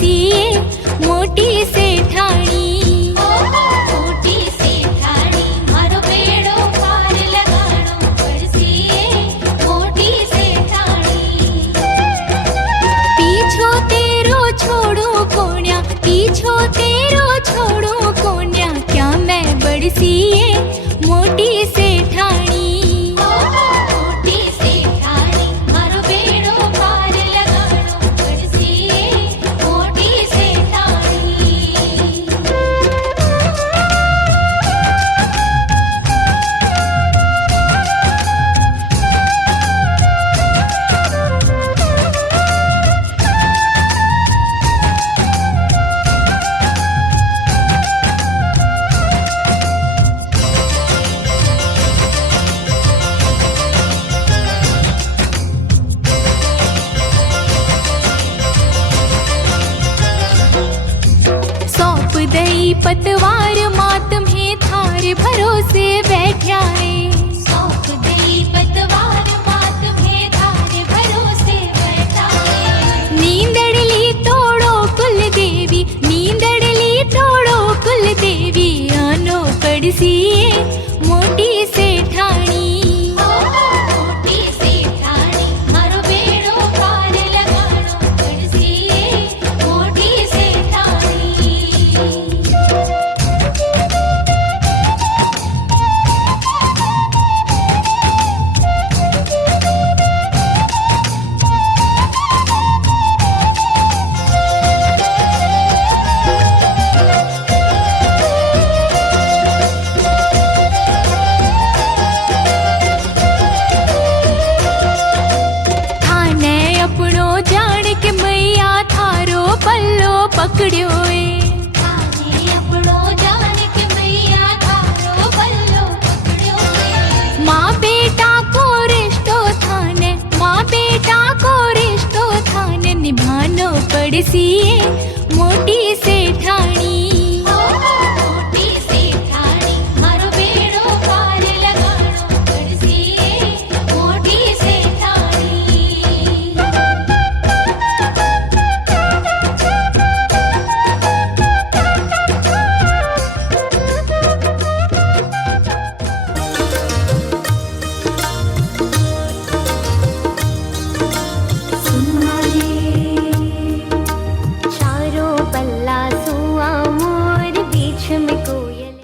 पड़सी मोटी सेठाणी। मोटी सेठाणी मारो बेड़ो पार लगाणो पड़सी मोटी सेठाणी। पीछो तेरो छोड़ो कोन्या, पीछो तेरो छोड़ो कोन्या, क्या मैं बड़सी मोटी सेठाणी। मोटी सेठाणी मारो बेड़ो पार लगाणो पड़सी मोटी सेठाणी। सौंप दई पतवार मात में थार भरोसे बैठा है। सौंप दई पतवार मात में थार भरोसे बैठा है। नींदड़ली तोड़ो कुल देवी, नींदड़ली तोड़ो कुल देवी, आनो पड़सी मोटी सेठाणी। मोटी सेठाणी मारो बेड़ो पार लगाणो पड़सी मोटी सेठाणी। थाने अपनो जान के मैया थारो पल्लो पकड़्यो है। थाने अपनो जान के मैया थारो पल्लो पकड़्यो है। माँ बेटा को रिश्तो थाने, माँ बेटा को रिश्तो थाने, निभानो पड़सी मोटी सेठाणी।